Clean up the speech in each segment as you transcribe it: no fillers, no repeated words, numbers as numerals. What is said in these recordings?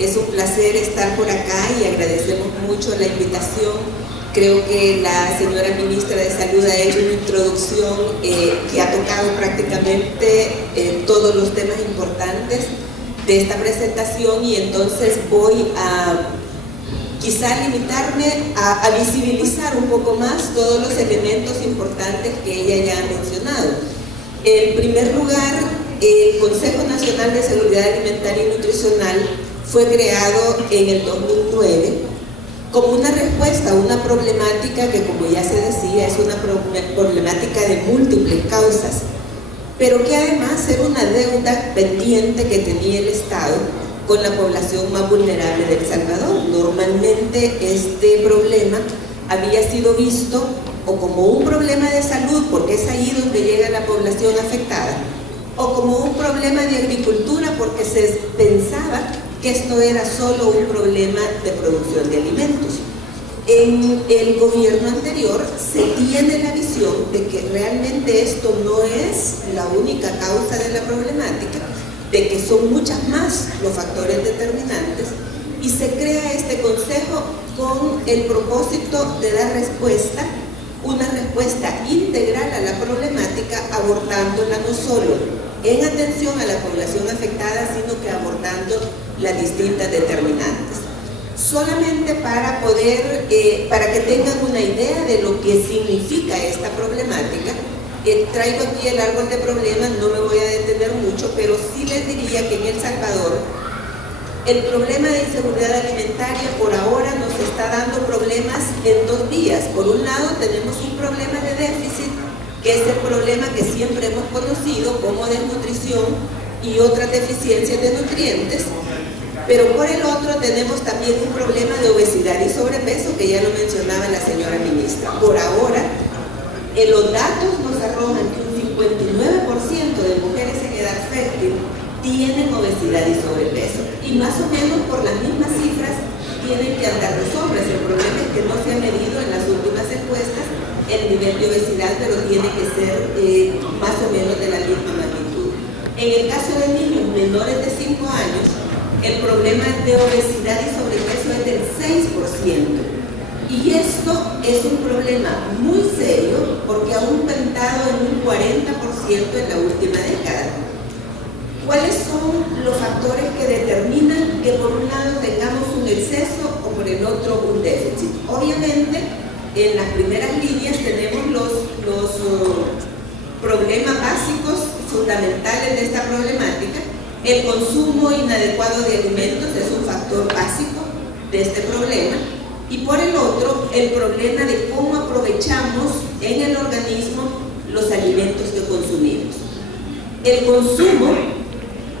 Es un placer estar por acá y agradecemos mucho la invitación. Creo que la señora ministra de Salud ha hecho una introducción que ha tocado prácticamente todos los temas importantes de esta presentación, y entonces voy a quizá limitarme a visibilizar un poco más todos los elementos importantes que ella ya ha mencionado. En primer lugar, el Consejo Nacional de Seguridad Alimentaria y Nutricional fue creado en el 2009 como una respuesta a una problemática que, como ya se decía, es una problemática de múltiples causas, pero que además era una deuda pendiente que tenía el Estado con la población más vulnerable de El Salvador. Normalmente este problema había sido visto o como un problema de salud, porque es ahí donde llega la población afectada, o como un problema de agricultura, porque se pensaba que esto era solo un problema de producción de alimentos. En el gobierno anterior se tiene la visión de que realmente esto no es la única causa de la problemática, de que son muchas más los factores determinantes, y se crea este consejo con el propósito de dar respuesta, una respuesta integral a la problemática, abordándola no solo en atención a la población afectada, sino que abordando las distintas determinantes. Solamente para poder, para que tengan una idea de lo que significa esta problemática, traigo aquí el árbol de problemas, no me voy a detener mucho, pero sí les diría que en El Salvador el problema de inseguridad alimentaria por ahora nos está dando problemas en dos vías. Por un lado tenemos un problema de déficit, que es el problema que siempre hemos conocido como desnutrición y otras deficiencias de nutrientes, pero por el otro tenemos también un problema de obesidad y sobrepeso, que ya lo mencionaba la señora ministra. Por ahora, los datos nos arrojan que un 59% de mujeres en edad fértil tienen obesidad y sobrepeso, y más o menos por las mismas cifras tienen que andar los hombres. El problema es que no se ha medido en las últimas encuestas el nivel de obesidad, pero tiene que ser más o menos de la misma magnitud. En el caso de niños menores de 5 años, el problema de obesidad y sobrepeso es del 6%. Y esto es un problema muy serio porque ha aumentado en un 40% en la última década. ¿Cuáles son los factores que determinan que por un lado tengamos un exceso o por el otro un déficit? Obviamente, en las primeras líneas tenemos los problemas básicos fundamentales de esta problemática. El consumo inadecuado de alimentos es un factor básico de este problema, y por el otro el problema de cómo aprovechamos en el organismo los alimentos que consumimos. El consumo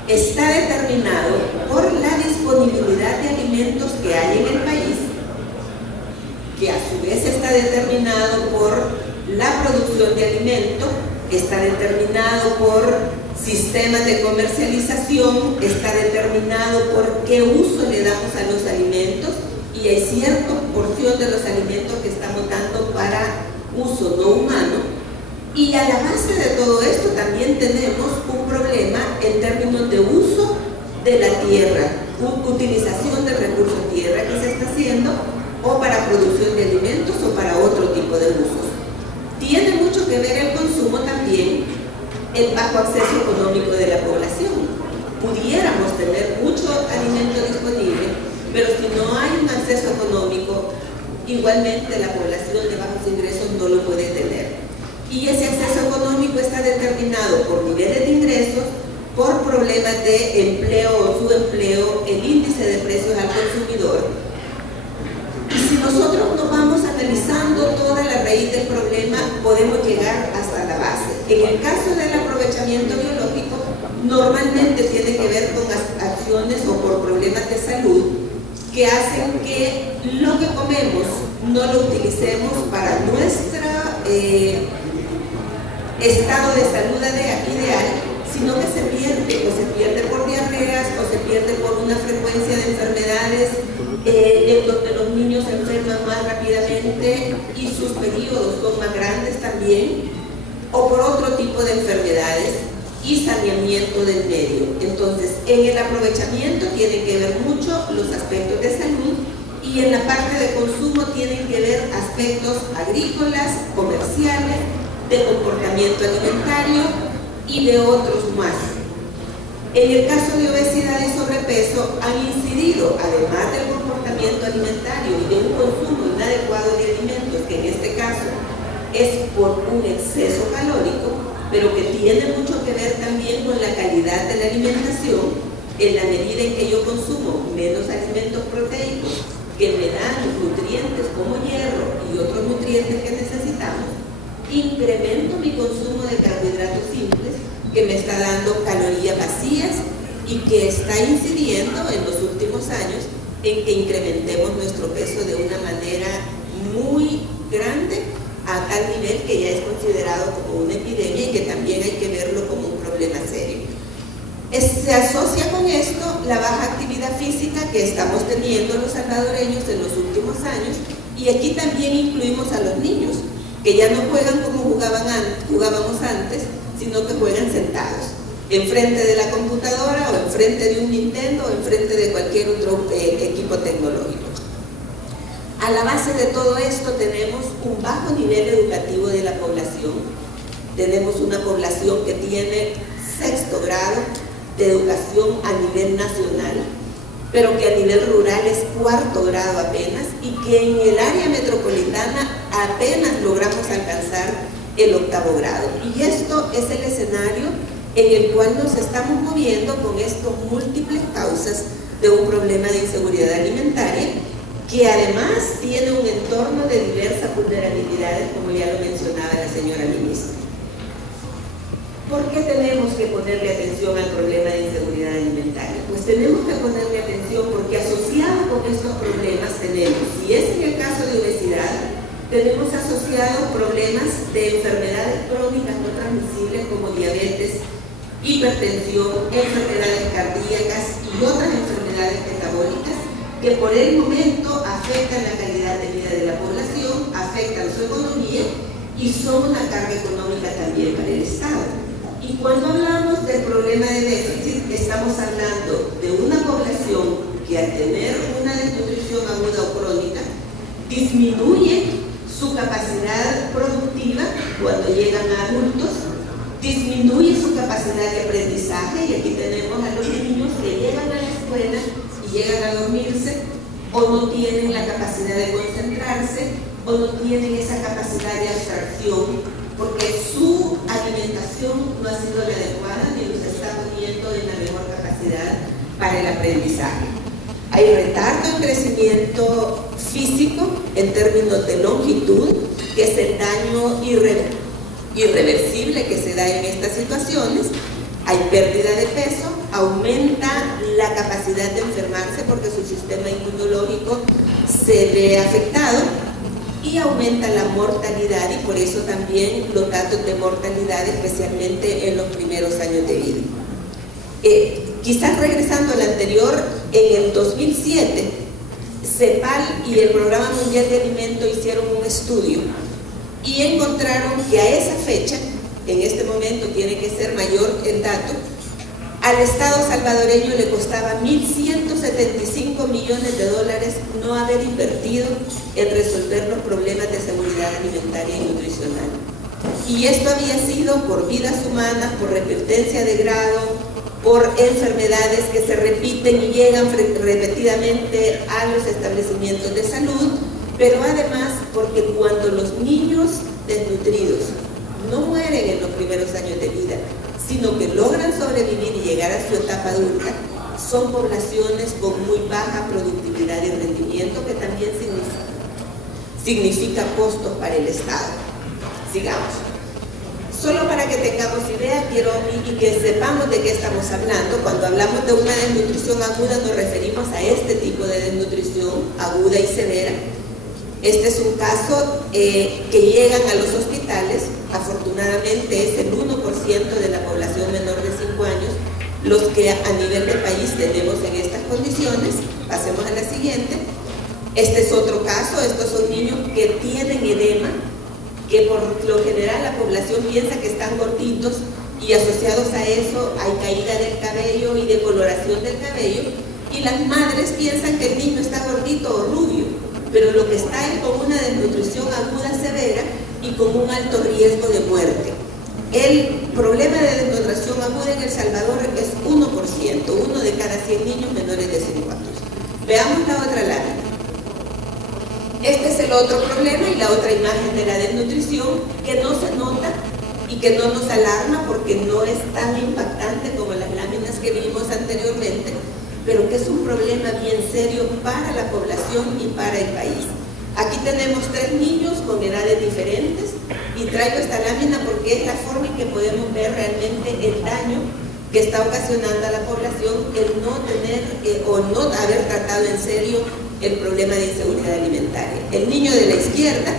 está determinado por la disponibilidad de alimentos que hay en el país, que a su vez está determinado por la producción de alimentos, está determinado por sistemas de comercialización, está determinado por qué uso le damos a los alimentos, y hay cierta porción de los alimentos que estamos dando para uso no humano. Y a la base de todo esto también tenemos un problema en términos de uso de la tierra, utilización del recurso tierra que se está haciendo, o para producción de alimentos o para otro tipo de usos. Tiene mucho que ver el consumo también el bajo acceso económico de la población. Pudiéramos tener mucho alimento disponible, pero si no hay un acceso económico, igualmente la población de bajos ingresos no lo puede tener. Y ese acceso económico está determinado por niveles de ingresos, por problemas de empleo o subempleo, el índice de precios al consumidor. Y si nosotros nos vamos analizando toda la raíz del problema, podemos llegar hasta la base. En el caso del aprovechamiento biológico, normalmente tiene que ver con acciones o por problemas de salud que hacen que lo que comemos no lo utilicemos para nuestro estado de salud ideal, sino que se pierde por diarreas, o se pierde por una frecuencia de enfermedades en donde los niños se enferman más rápidamente y sus periodos son más grandes también, o por otro tipo de enfermedades y saneamiento del medio. Entonces, en el aprovechamiento tienen que ver mucho los aspectos de salud y en la parte de consumo tienen que ver aspectos agrícolas, comerciales, de comportamiento alimentario y de otros más. En el caso de obesidad y sobrepeso han incidido, además del comportamiento alimentario y de un consumo inadecuado de alimentos, que en este caso es por un exceso calórico, pero que tiene mucho que ver también con la calidad de la alimentación, en la medida en que yo consumo menos alimentos proteicos que me dan nutrientes como hierro y otros nutrientes que necesitamos, incremento mi consumo de carbohidratos simples, que me está dando calorías vacías y que está incidiendo en los últimos años en que incrementemos nuestro peso de una manera muy grande, a tal nivel que ya es considerado como una epidemia y que también hay que verlo como un problema serio. Se asocia con esto la baja actividad física que estamos teniendo los salvadoreños en los últimos años, y aquí también incluimos a los niños, que ya no juegan como jugábamos antes, sino que juegan sentados, enfrente de la computadora o enfrente de un Nintendo o enfrente de cualquier otro equipo tecnológico. A la base de todo esto tenemos un bajo nivel educativo de la población. Tenemos una población que tiene 6º grado de educación a nivel nacional, pero que a nivel rural es 4º grado apenas, y que en el área metropolitana apenas logramos alcanzar el 8º grado. Y esto es el escenario en el cual nos estamos moviendo con estas múltiples causas de un problema de inseguridad alimentaria, que además tiene un entorno de diversas vulnerabilidades, como ya lo mencionaba la señora ministra. ¿Por qué tenemos que ponerle atención al problema de inseguridad alimentaria? Pues tenemos que ponerle atención porque asociado con estos problemas tenemos, si es en el caso de obesidad, tenemos asociados problemas de enfermedades crónicas no transmisibles como diabetes, hipertensión, enfermedades cardíacas y otras enfermedades metabólicas que por el momento afectan la calidad de vida de la población, afectan su economía y son una carga económica también para el Estado. Y cuando hablamos del problema de déficit, estamos hablando de una población que al tener una desnutrición aguda o crónica, disminuye su capacidad productiva cuando llegan a adultos, disminuye su capacidad de aprendizaje, y aquí tenemos a los niños que llegan a la escuela y llegan a dormirse, o no tienen la capacidad de concentrarse, o no tienen esa capacidad de abstracción, porque su alimentación no ha sido la adecuada ni los está poniendo en la mejor capacidad para el aprendizaje. Hay retardo en crecimiento físico en términos de longitud, que es el daño irreversible que se da en estas situaciones. Hay pérdida de peso, aumenta la capacidad de enfermarse porque su sistema inmunológico se ve afectado, y aumenta la mortalidad, y por eso también los datos de mortalidad, especialmente en los primeros años de vida. Quizás regresando al anterior, en el 2007, CEPAL y el Programa Mundial de Alimentos hicieron un estudio y encontraron que a esa fecha, en este momento tiene que ser mayor el dato, al Estado salvadoreño le costaba $1.175 millones no haber invertido en resolver los problemas de seguridad alimentaria y nutricional. Y esto había sido por vidas humanas, por repetencia de grado, por enfermedades que se repiten y llegan repetidamente a los establecimientos de salud, pero además porque cuando los niños desnutridos no mueren en los primeros años de vida, sino que logran sobrevivir y llegar a su etapa adulta, son poblaciones con muy baja productividad y rendimiento, que también significa costos para el Estado. Sigamos. Solo para que tengamos idea, quiero y que sepamos de qué estamos hablando. Cuando hablamos de una desnutrición aguda, nos referimos a este tipo de desnutrición aguda y severa. Este es un caso que llegan a los hospitales. Afortunadamente es el 1% de la población menor de 5 años los que a nivel del país tenemos en estas condiciones. Pasemos a la siguiente. Este es otro caso. Estos son niños que tienen edema, que por lo general la población piensa que están gorditos, y asociados a eso hay caída del cabello y decoloración del cabello, y las madres piensan que el niño está gordito o rubio, pero lo que está es con una desnutrición aguda severa y con un alto riesgo de muerte. El problema de desnutrición aguda en El Salvador es 1%, uno de cada 100 niños menores de 5 años. Veamos la otra lámina. Este es el otro problema y la otra imagen de la desnutrición, que no se nota y que no nos alarma porque no es tan impactante como las láminas que vimos anteriormente, pero que es un problema bien serio para la población y para el país. Aquí tenemos 3 niños con edades diferentes y traigo esta lámina porque es la forma en que podemos ver realmente el daño que está ocasionando a la población el no tener o no haber tratado en serio el problema de inseguridad alimentaria. El niño de la izquierda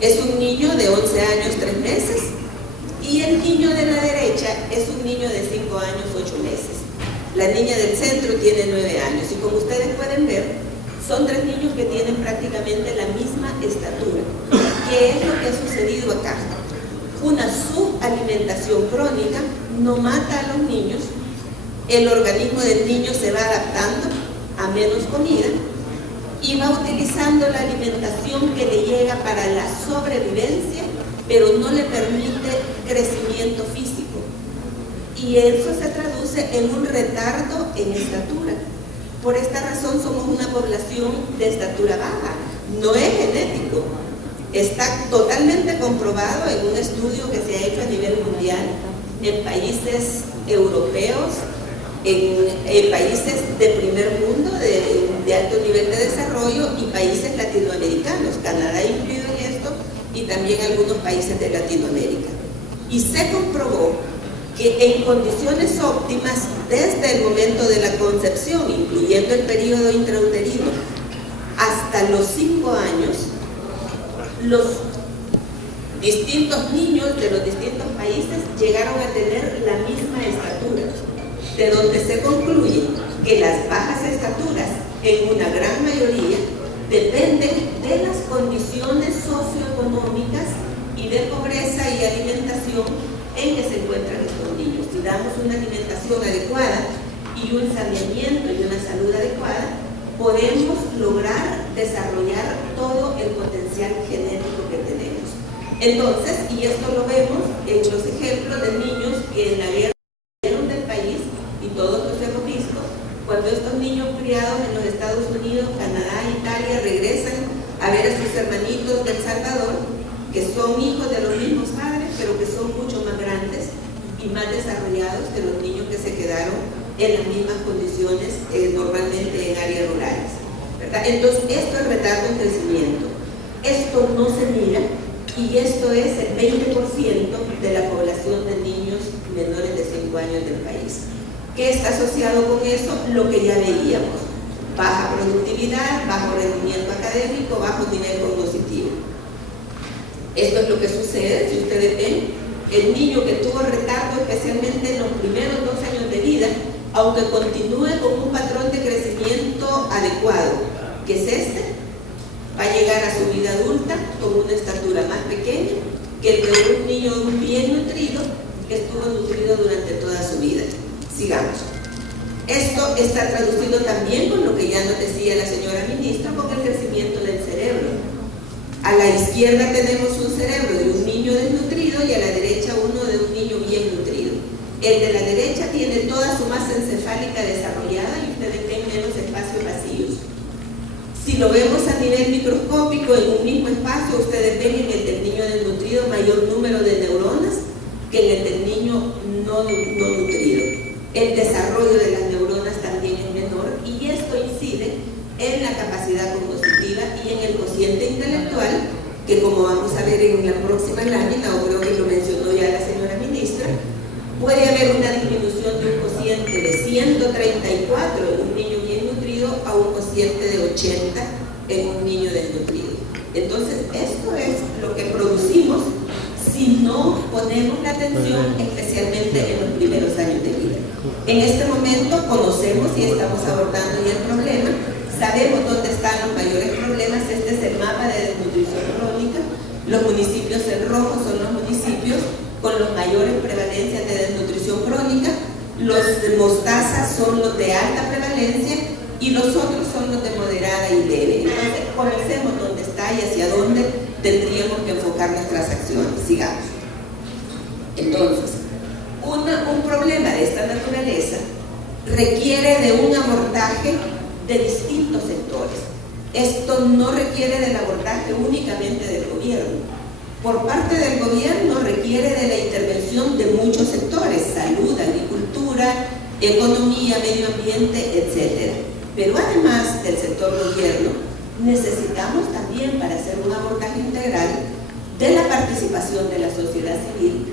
es un niño de 11 años, 3 meses, y el niño de la derecha es un niño de 5 años, 8 meses. La niña del centro tiene 9 años y como ustedes pueden ver, son 3 niños que tienen prácticamente la misma estatura. ¿Qué es lo que ha sucedido acá? Una subalimentación crónica no mata a los niños, el organismo del niño se va adaptando a menos comida y va utilizando la alimentación que le llega para la sobrevivencia, pero no le permite crecimiento físico. Y eso se traduce en un retardo en estatura. Por esta razón somos una población de estatura baja. No es genético. Está totalmente comprobado en un estudio que se ha hecho a nivel mundial en países europeos, en países de primer mundo, de alto nivel de desarrollo y países latinoamericanos, Canadá incluido en esto, y también algunos países de Latinoamérica. Y se comprobó que en condiciones óptimas, desde el momento de la concepción, incluyendo el periodo intrauterino, hasta los 5 años, los distintos niños de los distintos países llegaron a tener la misma estatura, de donde se concluye que las bajas estaturas, en una gran mayoría, dependen de las condiciones socioeconómicas y de pobreza y alimentación en que se encuentran estos niños. Si damos una alimentación adecuada y un saneamiento y una salud adecuada, podemos lograr desarrollar todo el potencial genético que tenemos. Entonces, y esto lo vemos en los ejemplos de niños que en la guerra del país, y todos los hemos visto, cuando estos niños criados en los Estados Unidos, Canadá, Italia, regresan a ver a sus hermanitos del Salvador, que son hijos de los mismos padres, pero que son mucho más grandes y más desarrollados que los niños que se quedaron en las mismas condiciones normalmente en áreas rurales, ¿verdad? Entonces, esto es retardo en crecimiento. Esto no se mira y esto es el 20% de la población de niños menores de 5 años del país. ¿Qué está asociado con eso? Lo que ya veíamos: baja productividad, bajo rendimiento académico, bajo nivel cognitivo. Esto es lo que sucede. Si ustedes ven, el niño que tuvo retardo, especialmente en los primeros 2 años de vida, aunque continúe con un patrón de crecimiento adecuado, que es este, va a llegar a su vida adulta con una estatura más pequeña que el de un niño bien nutrido, que estuvo nutrido durante toda su vida. Sigamos. Esto está traducido también con lo que ya nos decía la señora ministra, con el crecimiento del cerebro. A la izquierda tenemos un cerebro de un niño desnutrido y a la derecha uno de un niño bien nutrido. El de la derecha tiene toda su masa encefálica desarrollada y ustedes ven menos espacios vacíos. Si lo vemos a nivel microscópico en un mismo espacio, ustedes ven en el del niño desnutrido mayor número de neuronas que en el del niño no nutrido. El desarrollo de las neuronas también es menor y esto incide en la capacidad cognitiva y en el cociente intelectual, que como vamos a ver en la próxima lámina, o creo que lo mencionó ya la señora ministra, puede haber una disminución de un cociente de 134 en un niño bien nutrido a un cociente de 80 en un niño desnutrido. Entonces, esto es lo que producimos si no ponemos la atención, especialmente en los primeros años de vida. En este momento conocemos y estamos abordando ya el problema, sabemos dónde están los mayores problemas. Este es el mapa de desnutrición crónica. Los municipios en rojo son los municipios con las mayores prevalencias de desnutrición crónica. Los de mostaza son los de alta prevalencia y los otros son los de moderada y leve. Entonces, conocemos dónde está y hacia dónde tendríamos que enfocar nuestras acciones. Sigamos. Entonces, un problema de esta naturaleza requiere de un abordaje de distintos sectores. Esto no requiere del abordaje únicamente del gobierno. Por parte del gobierno requiere de la intervención de muchos sectores: salud, agricultura, economía, medio ambiente, etc. Pero además del sector gobierno, necesitamos también, para hacer un abordaje integral, de la participación de la sociedad civil,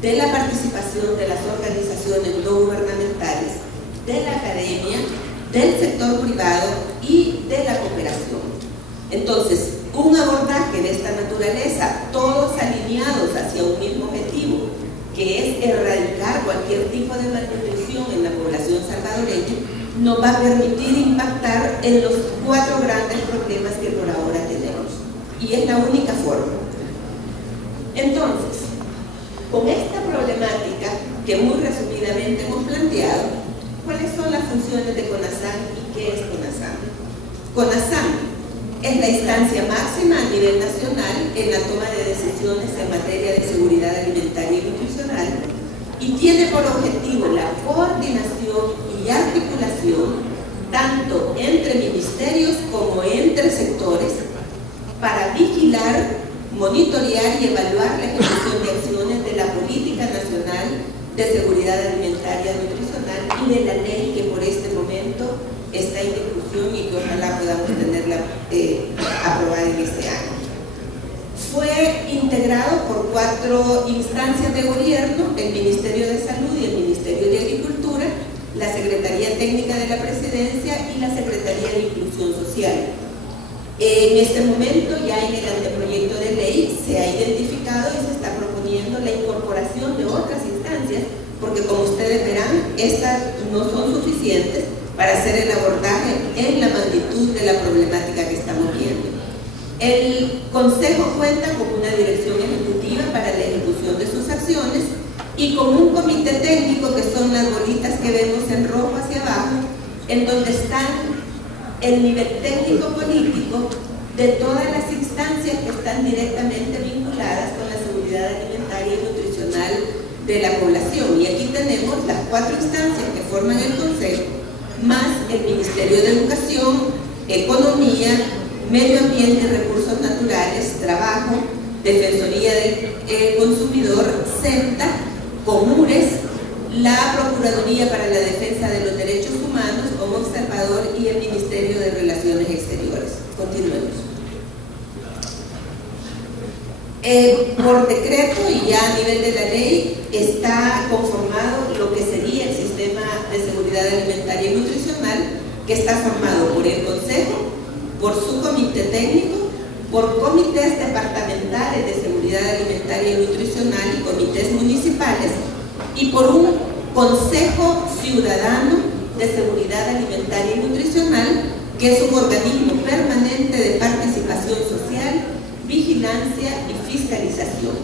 de la participación de las organizaciones no gubernamentales, de la academia, del sector privado y de la cooperación. Entonces, un abordaje de esta naturaleza, todos alineados hacia un mismo objetivo, que es erradicar cualquier tipo de malnutrición en la población salvadoreña, nos va a permitir impactar en los 4 grandes problemas que por ahora tenemos. Y es la única forma. Entonces, con esta problemática que muy resumidamente hemos planteado, ¿cuáles son las funciones de CONASAM y qué es CONASAM? CONASAM es la instancia máxima a nivel nacional en la toma de decisiones en materia de seguridad alimentaria y nutricional y tiene por objetivo la coordinación y articulación tanto entre ministerios como entre sectores para vigilar, monitorear y evaluar la ejecución de acciones de la Política Nacional de Seguridad Alimentaria y Nutricional y de la ley que por este momento está en discusión y que ojalá podamos tenerla aprobada en este año. Fue integrado por 4 instancias de gobierno: el Ministerio de Salud y el Ministerio de Agricultura, la Secretaría Técnica de la Presidencia y la Secretaría de Inclusión Social. En este momento, ya en el anteproyecto de ley, se ha identificado y se está proponiendo la incorporación de otras instancias, porque como ustedes verán, estas no son suficientes para hacer el abordaje en la magnitud de la problemática que estamos viendo. El Consejo cuenta con una dirección ejecutiva para la ejecución de sus acciones y con un comité técnico, que son las bolitas que vemos en rojo hacia abajo, en donde están el nivel técnico político de todas las instancias que están directamente vinculadas con la seguridad alimentaria y nutricional de la población. Y aquí tenemos las 4 instancias que forman el Consejo, más el Ministerio de Educación, Economía, Medio Ambiente y Recursos Naturales, Trabajo, Defensoría del Consumidor, CENTA, COMURES, la Procuraduría para la Defensa de los Derechos Humanos como observador y el Ministerio de Relaciones Exteriores. Continuemos. Por decreto y ya a nivel de la ley está conformado lo que sería el Sistema de Seguridad Alimentaria y Nutricional, que está formado por el Consejo, por su comité técnico, por comités departamentales de seguridad alimentaria y nutricional y comités municipales, y por un Consejo Ciudadano de Seguridad Alimentaria y Nutricional, que es un organismo permanente de participación social, vigilancia y fiscalización.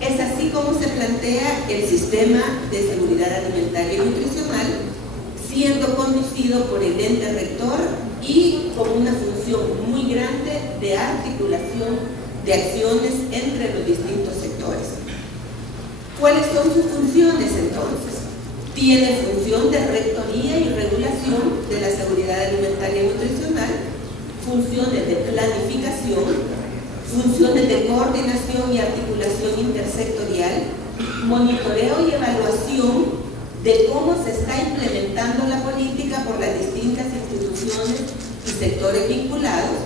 Es así como se plantea el sistema de seguridad alimentaria y nutricional, siendo conducido por el ente rector y con una función muy grande de articulación de acciones entre los distintos sectores. ¿Cuáles son sus funciones entonces? Tiene función de rectoría y regulación de la seguridad alimentaria y nutricional, funciones de planificación, funciones de coordinación y articulación intersectorial, monitoreo y evaluación de cómo se está implementando la política por las distintas instituciones y sectores vinculados,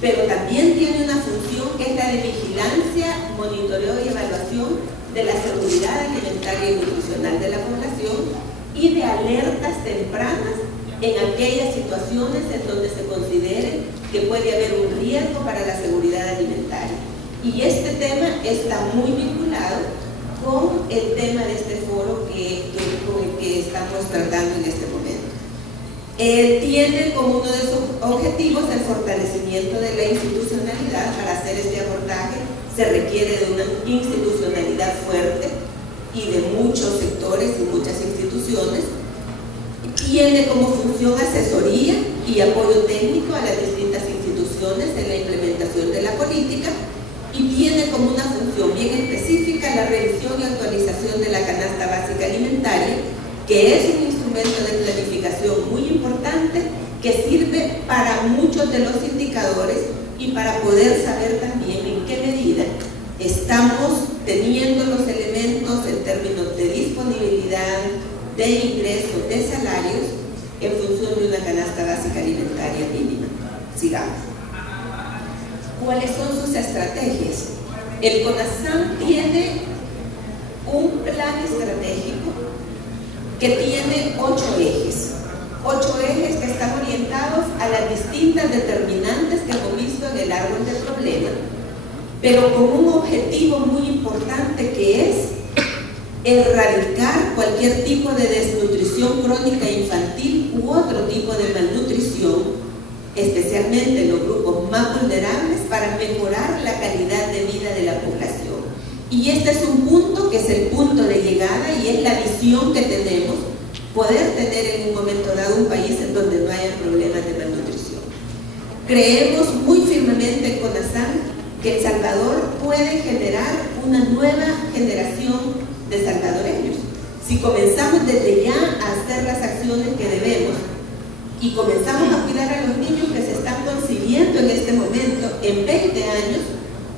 pero también tiene una función que es la de vigilancia, monitoreo y evaluación de la seguridad alimentaria y nutricional de la población y de alertas tempranas en aquellas situaciones en donde se considere que puede haber un riesgo para la seguridad alimentaria. Y este tema está muy vinculado con el tema de este foro con el que estamos tratando en este momento. Tiene como uno de sus objetivos el fortalecimiento de la institucionalidad. Para hacer este abordaje se requiere de una institucionalidad fuerte, y de muchos sectores y muchas instituciones. Tiene como función asesoría y apoyo técnico a las distintas instituciones en la implementación de la política, y tiene como una función bien específica la revisión y actualización de la canasta básica alimentaria, que es un instrumento de planificación muy importante que sirve para muchos de los indicadores y para poder saber también en qué medida estamos teniendo los elementos en términos de disponibilidad, de ingresos, de salarios, en función de una canasta básica alimentaria mínima. Sigamos. ¿Cuáles son sus estrategias? El CONASAM tiene un plan estratégico que tiene 8 ejes. 8 ejes que están orientados a las distintas determinantes que hemos visto en el árbol del problema, pero con un objetivo muy importante, que es erradicar cualquier tipo de desnutrición crónica infantil u otro tipo de malnutrición, especialmente en los grupos más vulnerables, para mejorar la calidad de vida de la población. Y este es un punto que es el punto de llegada y es la visión que tenemos, poder tener en un momento dado un país en donde no haya problemas de malnutrición. Creemos muy firmemente en CONASAM que El Salvador puede generar una nueva generación de salvadoreños. Si comenzamos desde ya a hacer las acciones que debemos y comenzamos a cuidar a los niños que se están concibiendo en este momento, en 20 años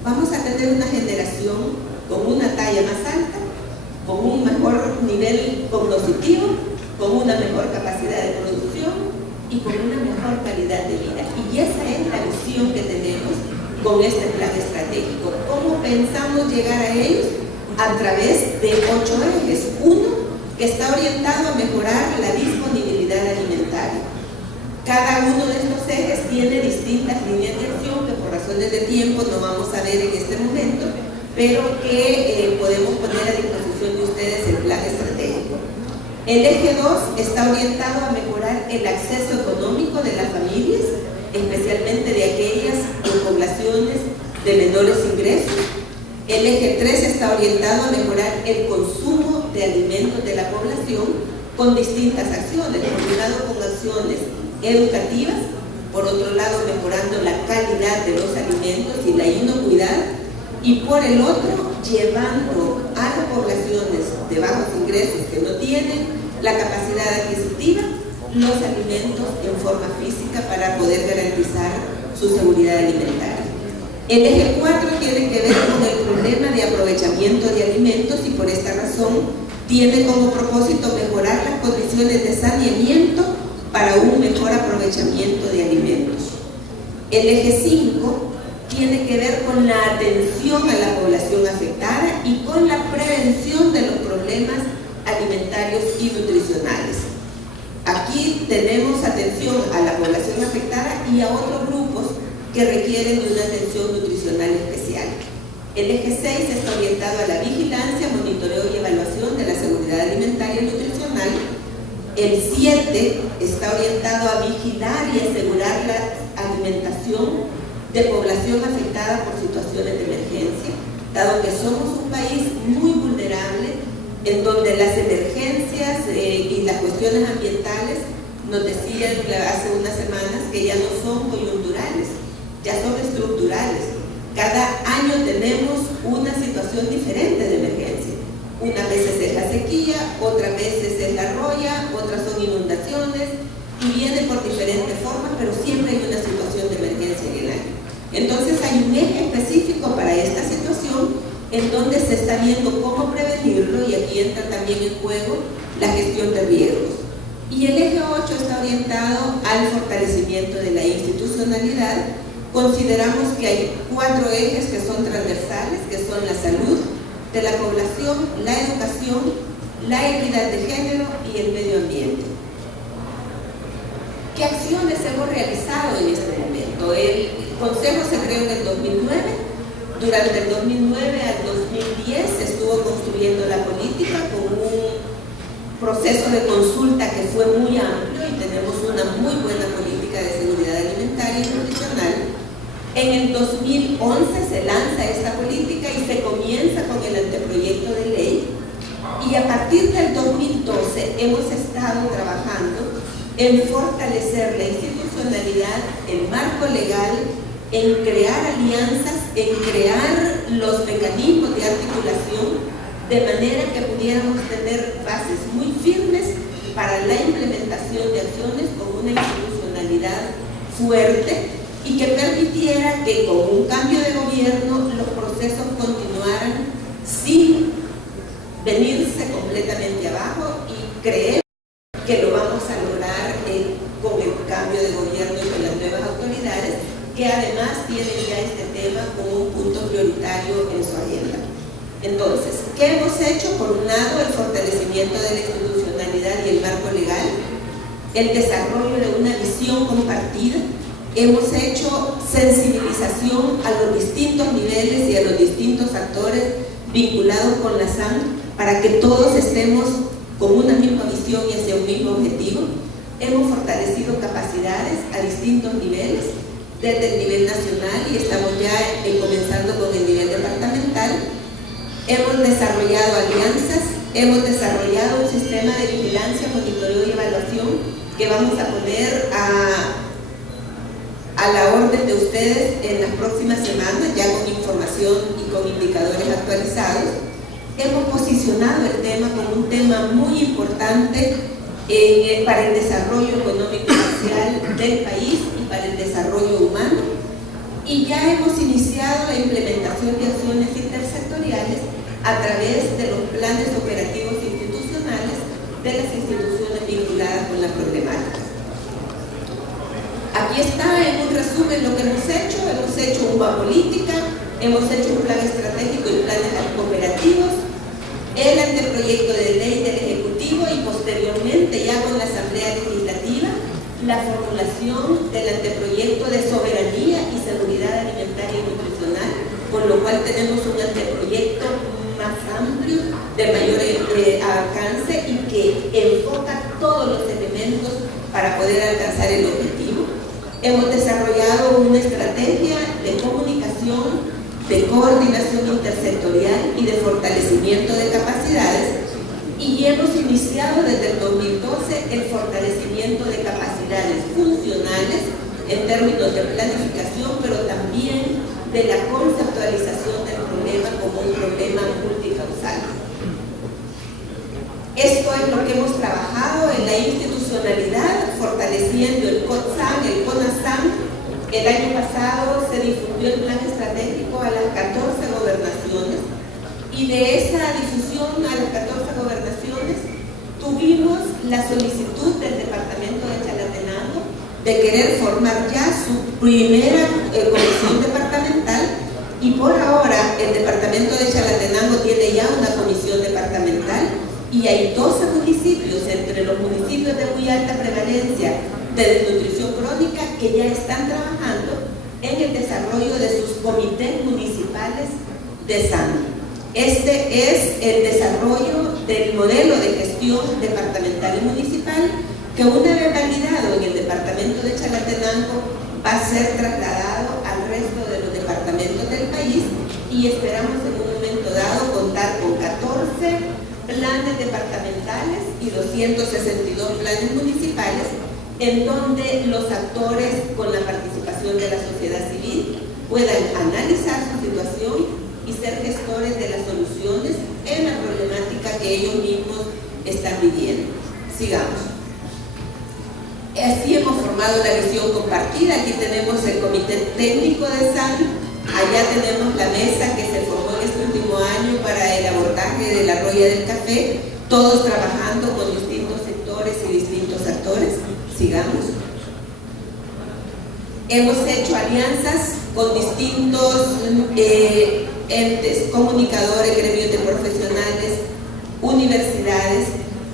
vamos a tener una generación con una talla más alta, con un mejor nivel cognitivo, con una mejor capacidad de producción y con una mejor calidad de vida. Y esa es la visión que tenemos con este plan estratégico. ¿Cómo pensamos llegar a ellos? A través de 8 ejes. Uno, que está orientado a mejorar la disponibilidad alimentaria. Cada uno de estos ejes tiene distintas líneas de acción que por razones de tiempo no vamos a ver en este momento, pero que podemos poner a disposición de ustedes el plan estratégico. El eje 2 está orientado a mejorar el acceso económico de las familias, especialmente de aquellas poblaciones de menores ingresos. El eje 3 está orientado a mejorar el consumo de alimentos de la población con distintas acciones, por un lado con acciones educativas, por otro lado mejorando la calidad de los alimentos y la inocuidad, y por el otro llevando a las poblaciones de bajos ingresos que no tienen la capacidad adquisitiva los alimentos en forma física para poder garantizar su seguridad alimentaria. El eje 4 tiene que ver con el problema de aprovechamiento de alimentos y por esta razón tiene como propósito mejorar las condiciones de saneamiento para un mejor aprovechamiento de alimentos. El eje 5 tiene que ver con la atención a la población afectada y con la prevención de los problemas alimentarios y nutricionales. Aquí tenemos atención a la población afectada y a otros grupos que requieren de una atención nutricional especial. El eje 6 está orientado a la vigilancia, monitoreo y evaluación de la seguridad alimentaria y nutricional. El 7 está orientado a vigilar y asegurar la alimentación de población afectada por situaciones de emergencia, dado que somos un país muy vulnerable, en donde las emergencias y las cuestiones ambientales, nos decían hace unas semanas, que ya no son coyunturales, ya son estructurales. Cada año tenemos una situación diferente de emergencia. Unas veces es la sequía, otras veces es la roya, otras son inundaciones, y viene por diferentes formas, pero siempre hay una situación de emergencia en el año. Entonces hay un eje específico para esta situación en donde se está viendo cómo prevenirlo, y aquí entra también en juego la gestión de riesgos. Y el eje 8 está orientado al fortalecimiento de la institucionalidad. Consideramos que hay 4 ejes que son transversales, que son la salud de la población, la educación, la equidad de género y el medio ambiente. ¿Qué acciones hemos realizado en este momento? El Consejo se creó en el 2009. Durante el 2009 al 2010 se estuvo construyendo la política con un proceso de consulta que fue muy amplio y tenemos una muy buena política de seguridad alimentaria y nutricional. En el 2011 se lanza esta política y se comienza con el anteproyecto de ley partir del 2012 hemos estado trabajando en fortalecer la institucionalidad, el marco legal, en crear alianzas, en crear los mecanismos de articulación, de manera que pudiéramos tener bases muy firmes para la implementación de acciones con una institucionalidad fuerte y que permitiera que con un cambio de gobierno los procesos continuaran sin venirse completamente abajo, y creer que lo vamos a lograr con el cambio de gobierno y con las nuevas autoridades, que además tienen ya este tema como un punto prioritario en su agenda. Entonces, ¿qué hemos hecho? Por un lado, el fortalecimiento de la institucionalidad y el marco legal, el desarrollo de una visión compartida. Hemos hecho sensibilización a los distintos niveles y a los distintos actores vinculados con la SAN para que todos estemos con una misma visión y hacia un mismo objetivo. Hemos fortalecido capacidades a distintos niveles, desde el nivel nacional, y estamos ya comenzando con el nivel departamental. Hemos desarrollado alianzas, hemos desarrollado un sistema de vigilancia, monitoreo y evaluación que vamos a poner a la orden de ustedes en las próximas semanas, ya con información y con indicadores actualizados. Hemos posicionado el tema como un tema muy importante para el desarrollo económico y social del país y para el desarrollo humano, y ya hemos iniciado la implementación de acciones intersectoriales a través de los planes operativos institucionales de las instituciones vinculadas con la problemática. Aquí está en un resumen lo que hemos hecho una política, hemos hecho un plan estratégico y planes operativos, el anteproyecto de ley del Ejecutivo y posteriormente ya con la Asamblea Legislativa la formulación del anteproyecto de soberanía y seguridad alimentaria y nutricional, con lo cual tenemos un anteproyecto más amplio, de mayor alcance y que enfoca todos los elementos para poder alcanzar el objetivo. Hemos desarrollado una estrategia de comunicación, de coordinación intersectorial y de fortalecimiento de capacidades, y hemos iniciado desde el 2012 el fortalecimiento de capacidades funcionales en términos de planificación, pero también de la conceptualización del problema como un problema multicausal. Esto es lo que hemos trabajado en la institucionalidad, fortaleciendo el COTSAN, el CONASAN. El año pasado se difundió el plan estratégico a las 14 gobernaciones, y de esa difusión a las 14 gobernaciones tuvimos la solicitud del departamento de Chalatenango de querer formar ya su primera comisión departamental, y por ahora el departamento de Chalatenango tiene ya una comisión departamental y hay 12 municipios, entre los municipios de muy alta prevalencia de desnutrición crónica, que ya están trabajando en el desarrollo de sus comités municipales de SAN. Este es el desarrollo del modelo de gestión departamental y municipal que, una vez validado en el departamento de Chalatenango, va a ser trasladado al resto de los departamentos del país, y esperamos en un momento dado contar con 14 planes departamentales y 262 planes municipales, en donde los actores, con la participación de la sociedad civil, puedan analizar su situación y ser gestores de las soluciones en la problemática que ellos mismos están viviendo. Sigamos. Así hemos formado la visión compartida. Aquí tenemos el comité técnico de SAN, allá tenemos la mesa que se formó en este último año para el abordaje de la roya del café, todos trabajando con distintos sectores y distintos actores. Sigamos. Hemos hecho alianzas con distintos entes, comunicadores, gremios de profesionales, universidades,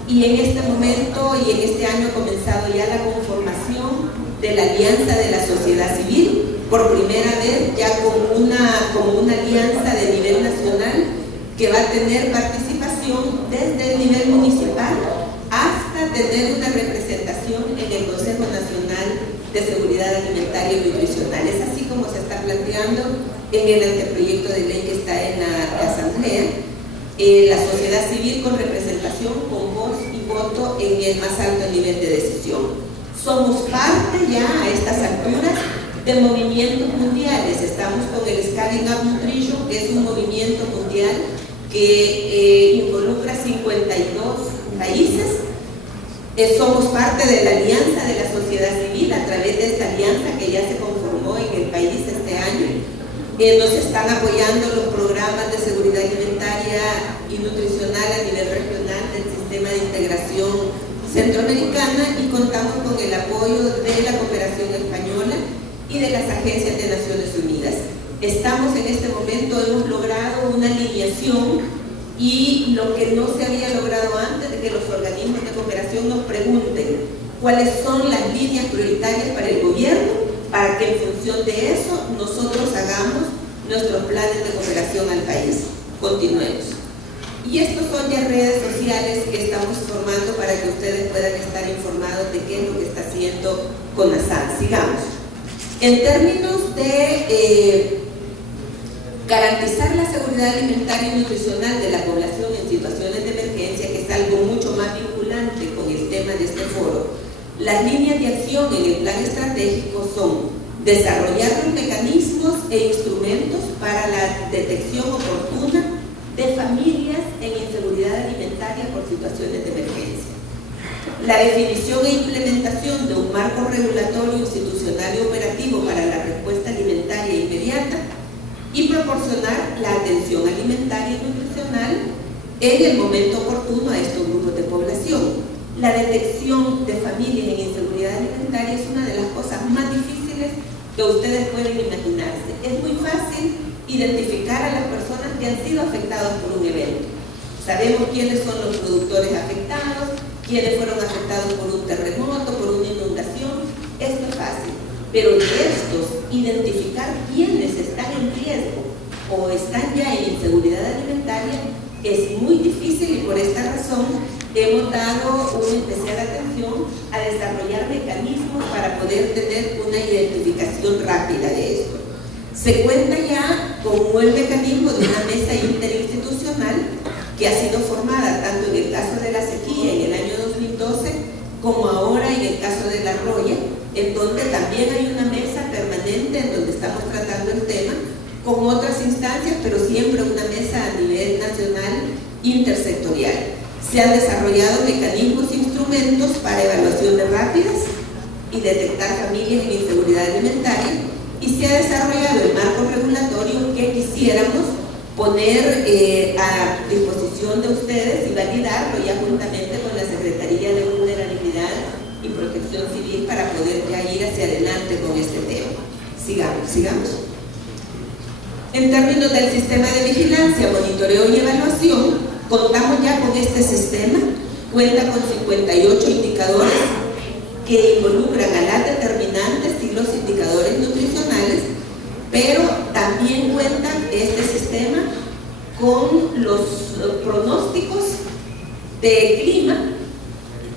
y en este momento y en este año ha comenzado ya la conformación de la Alianza de la Sociedad Civil, por primera vez ya como una alianza de nivel nacional que va a tener participación desde el nivel municipal hasta tener una representación en el Consejo Nacional de Seguridad Alimentaria y Nutricional. Es así como se está planteando en el anteproyecto de ley que está en la Asamblea. la sociedad civil con representación, con voz y voto en el más alto nivel de decisión. Somos parte ya a estas alturas de movimientos mundiales. Estamos con el Scaling Up Nutrition, que es un movimiento mundial que involucra 52 países. Somos parte de la alianza de la sociedad civil a través de esta alianza que ya se conformó en el país este año. Nos están apoyando los programas de seguridad alimentaria y nutricional a nivel regional del sistema de integración centroamericana, y contamos con el apoyo de la cooperación española y de las agencias de Naciones Unidas. Estamos en este momento, hemos logrado una alineación, y lo que no se había logrado antes de que los organismos de cooperación nos pregunten cuáles son las líneas prioritarias para el gobierno, para que en función de eso nosotros hagamos nuestros planes de cooperación al país. Continuemos. Y estos son ya redes sociales que estamos formando para que ustedes puedan estar informados de qué es lo que está haciendo CONASAN. Sigamos. En términos de garantizar la seguridad alimentaria y nutricional de la población en situaciones de emergencia, que es algo mucho más vinculante con el tema de este foro, las líneas de acción en el plan estratégico son desarrollar los mecanismos e instrumentos para la detección oportuna de familias en inseguridad alimentaria por situaciones de emergencia, la definición e implementación de un marco regulatorio, institucional y operativo para la respuesta alimentaria inmediata, y proporcionar la atención alimentaria y nutricional en el momento oportuno a estos grupos de población. La detección de familias en inseguridad alimentaria es una de las cosas más difíciles que ustedes pueden imaginarse. Es muy fácil identificar a las personas que han sido afectadas por un evento. Sabemos quiénes son los productores afectados, quiénes fueron afectados por un terremoto, por una inundación. Esto es fácil. Pero de estos, identificar quiénes están en riesgo o están ya en inseguridad alimentaria es muy difícil, y por esta razón hemos dado una especial atención a desarrollar mecanismos para poder tener una identificación rápida de esto. Se cuenta ya con el mecanismo de una mesa interinstitucional que ha sido formada tanto en el caso de la sequía en el año 2012 como ahora en el caso de la Roya, en donde también hay una mesa permanente en donde estamos tratando el tema con otras instancias, pero siempre una mesa a nivel nacional intersectorial. Se han desarrollado mecanismos e instrumentos para evaluaciones rápidas y detectar familias en inseguridad alimentaria, y se ha desarrollado el marco regulatorio que quisiéramos poner a disposición de ustedes y validarlo ya juntamente con la Secretaría de Vulnerabilidad y Protección Civil para poder ya ir hacia adelante con este tema. Sigamos. En términos del sistema de vigilancia, monitoreo y evaluación, contamos ya con este sistema. Cuenta con 58 indicadores que involucran a las determinantes y los indicadores nutricionales, pero también cuenta este sistema con los pronósticos de clima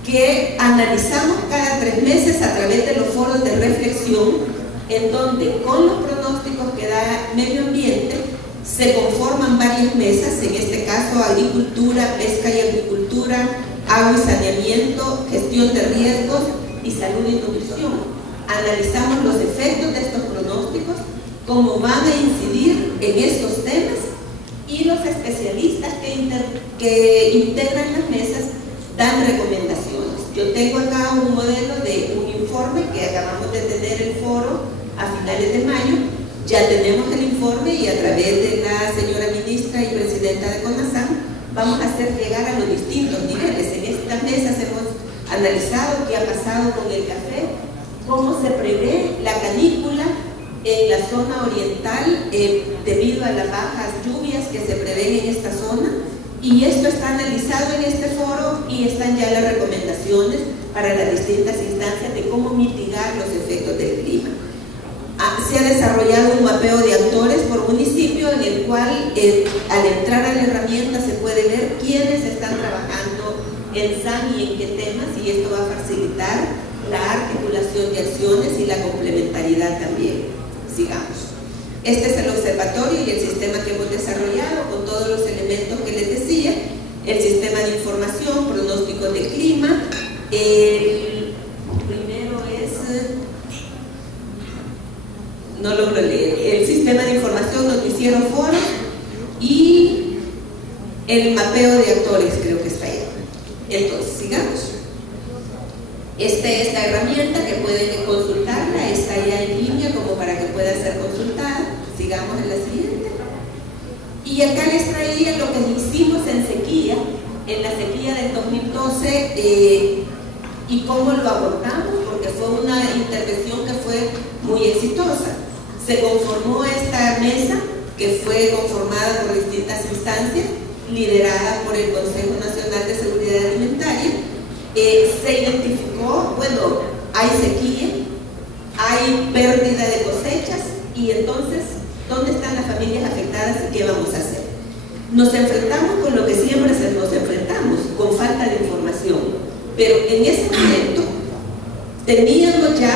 que analizamos cada 3 meses a través de los foros de reflexión, en donde con los pronósticos que da medio ambiente se conforman varias mesas, en este caso agricultura, pesca y agricultura, agua y saneamiento, gestión de riesgos y salud y nutrición. Analizamos los efectos de estos pronósticos, cómo van a incidir en estos temas, y los especialistas que integran las mesas dan recomendaciones. Yo tengo acá un modelo de un informe que acabamos de tener el foro a finales de mayo. Ya tenemos el informe, y a través de la señora ministra y presidenta de CONASAN vamos a hacer llegar a los distintos niveles. En estas mesas hemos analizado qué ha pasado con el café, cómo se prevé la canícula en la zona oriental debido a las bajas lluvias que se prevén en esta zona, y esto está analizado en este foro, y están ya las recomendaciones para las distintas instancias de cómo mitigar los efectos del clima. Se ha desarrollado un mapeo de actores por municipio, en el cual al entrar a la herramienta se puede ver quiénes están trabajando en SAN y en qué temas, y esto va a facilitar la articulación de acciones y la complementariedad también. Sigamos. Este es el observatorio y el sistema que hemos desarrollado con todos los elementos que les decía. El sistema de información, pronósticos de clima. El primero es, no logro leer, el sistema de información, noticiero, foro y el mapeo de actores, creo que está ahí. Entonces, sigamos. Esta es la herramienta que pueden consultarla, está ya en línea como para que pueda ser consultada. Sigamos en la siguiente. Y acá les traía lo que hicimos en la sequía del 2012 y cómo lo abordamos, porque fue una intervención que fue muy exitosa. Se conformó esta mesa, que fue conformada por distintas instancias, liderada por el Consejo Nacional de Seguridad Alimentaria. Se identificó, bueno, hay sequía, hay pérdida de cosechas, y entonces, ¿dónde están las familias afectadas y qué vamos a hacer? Nos enfrentamos con lo que siempre nos enfrentamos, con falta de información, pero en ese momento teníamos ya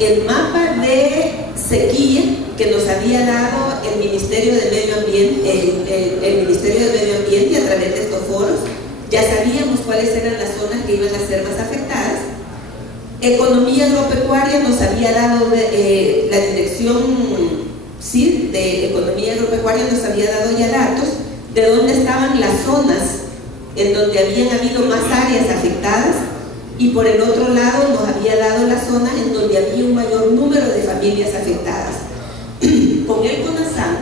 el mapa de sequía que nos había dado el Ministerio de Medio Ambiente, el Ministerio de Medio Ambiente a través de estos foros. Ya sabíamos cuáles eran las zonas que iban a ser más afectadas. Economía Agropecuaria nos había dado la dirección de Economía Agropecuaria nos había dado ya datos de dónde estaban las zonas en donde habían habido más áreas afectadas, y por el otro lado nos había dado las zonas en donde había un mayor número de familias afectadas. Con el CONASAM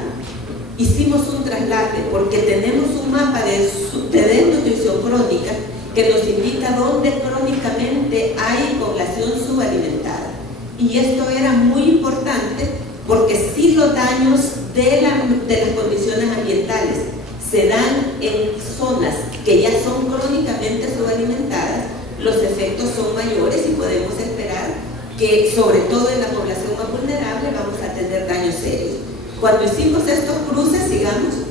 hicimos un traslate porque tenemos un mapa de desnutrición crónica que nos indica dónde crónicamente hay población subalimentada, y esto era muy importante porque si los daños de las condiciones ambientales se dan en zonas que ya son crónicamente subalimentadas, los efectos son mayores y podemos esperar que, sobre todo en la población más vulnerable, vamos a tener daños serios. Cuando hicimos estos cruces, sigamos,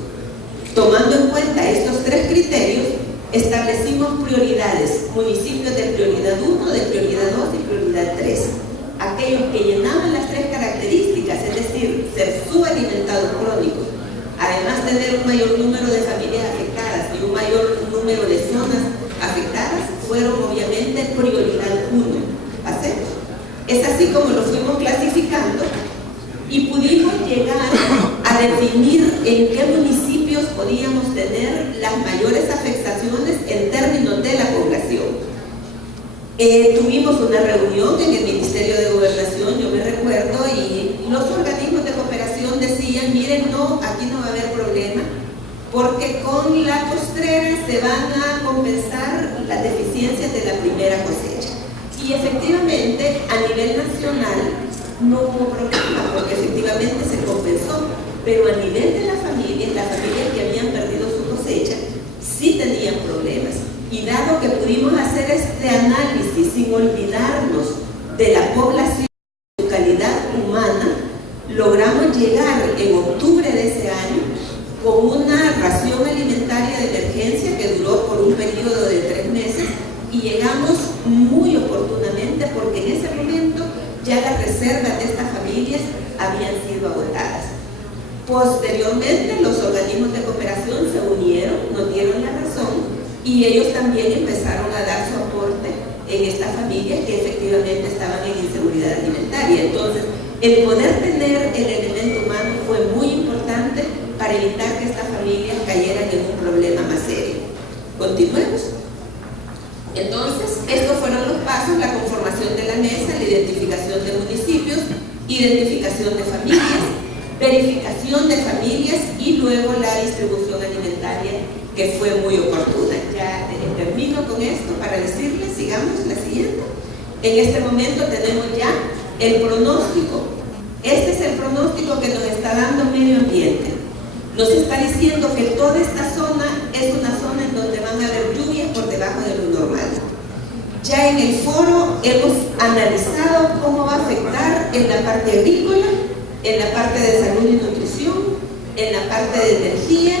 tomando en cuenta estos tres criterios, establecimos prioridades, municipios de prioridad 1, de prioridad 2 y prioridad 3. Aquellos que llenaban las tres características, es decir, ser subalimentados crónicos, además tener un mayor número de familias afectadas y un mayor número de zonas afectadas, fueron obviamente prioridad 1. ¿Hacemos? Es así como lo fuimos clasificando y pudimos llegar a definir en qué municipios podíamos tener las mayores afectaciones en términos de la población. Tuvimos una reunión en el Ministerio de Gobernación, yo me recuerdo, y los organismos de cooperación decían, miren, no, aquí no va a haber problema, porque con la postrera se van a compensar las deficiencias de la primera cosecha. Y efectivamente, a nivel nacional no hubo problema, porque efectivamente se compensó, pero a nivel de las familias que habían perdido su cosecha, sí tenían problemas. Y dado que pudimos hacer este análisis sin olvidarnos de la población, de su calidad humana, logramos llegar en octubre de ese año con una ración alimentaria de emergencia que duró por un periodo de 3 meses, y llegamos muy oportunamente porque en ese momento ya las reservas de estas familias habían sido agotadas. Posteriormente, los organismos de cooperación se unieron, nos dieron la razón, y ellos también empezaron a dar su aporte en estas familias que efectivamente estaban en inseguridad alimentaria. Entonces, el poder tener el elemento humano fue muy importante para evitar que estas familias cayeran en un problema más serio. Continuemos. Entonces, estos fueron los pasos: la conformación de la mesa, la identificación de municipios, identificación de familias, verificación de familias y luego la distribución alimentaria, que fue muy oportuna. Ya termino con esto para decirles, sigamos la siguiente. En este momento tenemos ya el pronóstico. Este es el pronóstico que nos está dando Medio Ambiente. Nos está diciendo que toda esta zona es una zona en donde van a haber lluvias por debajo de lo normal. Ya en el foro hemos analizado cómo va a afectar en la parte agrícola, en la parte de salud y nutrición, en la parte de energía,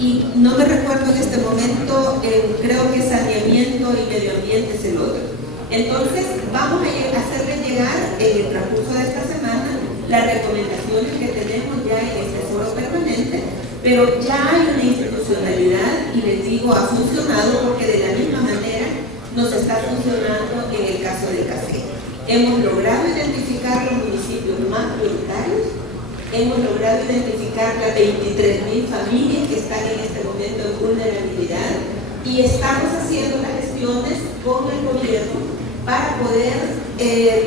y no me recuerdo en este momento, creo que saneamiento y medio ambiente es el otro. Entonces vamos a hacerles llegar en el transcurso de esta semana las recomendaciones que tenemos ya en este foro permanente, pero ya hay una institucionalidad y les digo, ha funcionado porque de la misma manera nos está funcionando en el caso del café. Hemos logrado identificar los municipios más prioritarios, hemos logrado identificar las 23.000 familias que están en este momento en vulnerabilidad y estamos haciendo las gestiones con el gobierno para poder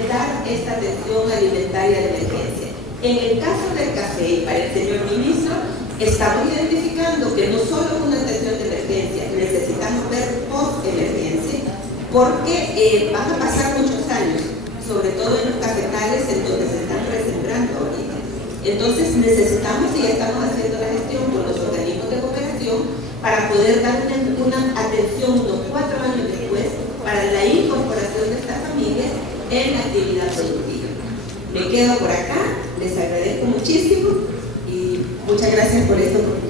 dar esta atención alimentaria de emergencia. En el caso del café, y para el señor ministro, estamos identificando que no solo es una atención de emergencia, necesitamos ver post-emergencia, porque van a pasar muchos años, sobre todo en los cafetales en donde se están resembrando ahorita. Entonces necesitamos, y ya estamos haciendo la gestión con los organismos de cooperación, para poder dar una atención unos 4 años después para la incorporación de estas familias en la actividad productiva. Me quedo por acá, les agradezco muchísimo y muchas gracias por esta oportunidad.